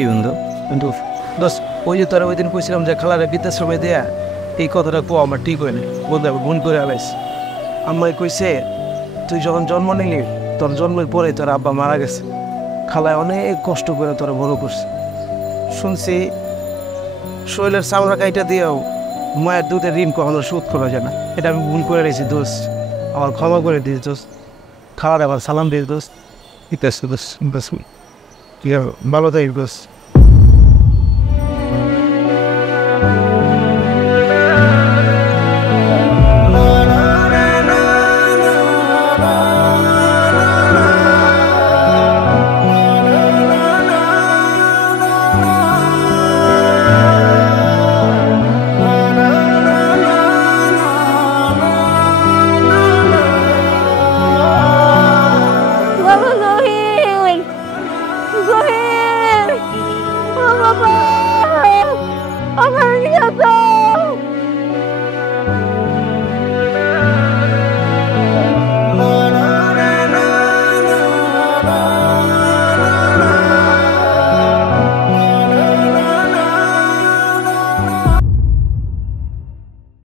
কি বন্ধু? কিন্তু দোস্ত ওই যে তোরা ওই দিন কইছিলাম যে খালারে বৃদ্ধাশ্রমে দেয়া এই কথাটা কো আমার ঠিক হয় না বন্ধু আবার ভুল করে আলাইস আম্মাই কইছে তুই যখন জন্ম নিলি তোর জন্মের পরে তোর আব্বা মারা গেছে খালায় অনেক কষ্ট করে তোরা বড় করছে শুনছি শরীরের চামড়া কাইটা দিয়েও মায়ের দুধের ঋণ কখনো শোধ করা যায় না এটা আমি ভুল করে রেখেছি দোস্ত আমার ক্ষমা করে দিস দোস্ত খালার আবার সালাম দিস দোস্ত ঠিক আছে দোস্ত ঠিক আছে ভালো থাকিস দোস্ত Mama Zohir! Zohir! Mama! Mama! Mama!